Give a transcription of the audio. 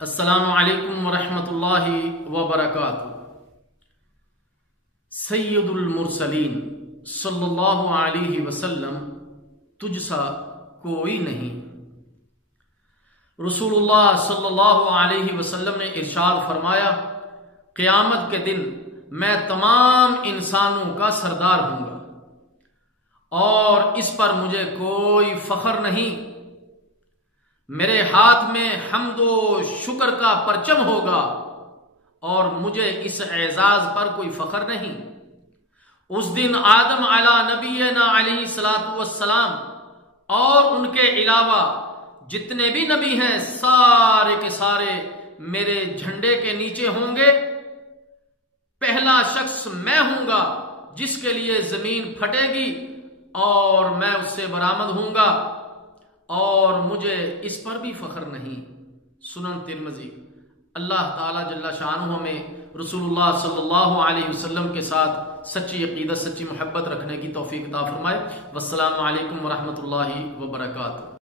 السلام علیکم ورحمۃ اللہ وبرکاتہ۔ سید المرسلین صلی اللہ علیہ وسلم تجھ سا کوئی نہیں۔ رسول اللہ صلی اللہ علیہ وسلم نے ارشاد فرمایا، قیامت کے دن میں تمام انسانوں کا سردار ہوں گا اور اس پر مجھے کوئی فخر نہیں۔ میرے ہاتھ میں حمد و شکر کا پرچم ہوگا اور مجھے اس اعزاز پر کوئی فخر نہیں۔ اس دن آدم علی نبینا علیہ الصلوۃ والسلام اور ان کے علاوہ جتنے بھی نبی ہیں سارے کے سارے میرے جھنڈے کے نیچے ہوں گے۔ پہلا شخص میں ہوں گا جس کے لیے زمین پھٹے گی اور میں اس سے برآمد ہوں گا اور مجھے اس پر بھی فخر نہیں۔ سنن ترمذی۔ اللہ تعالیٰ جل شانہ ہمیں رسول اللہ صلی اللہ علیہ وسلم کے ساتھ سچی عقیدت، سچی محبت رکھنے کی توفیق عطا فرمائے۔ والسلام علیکم ورحمۃ اللہ وبرکاتہ۔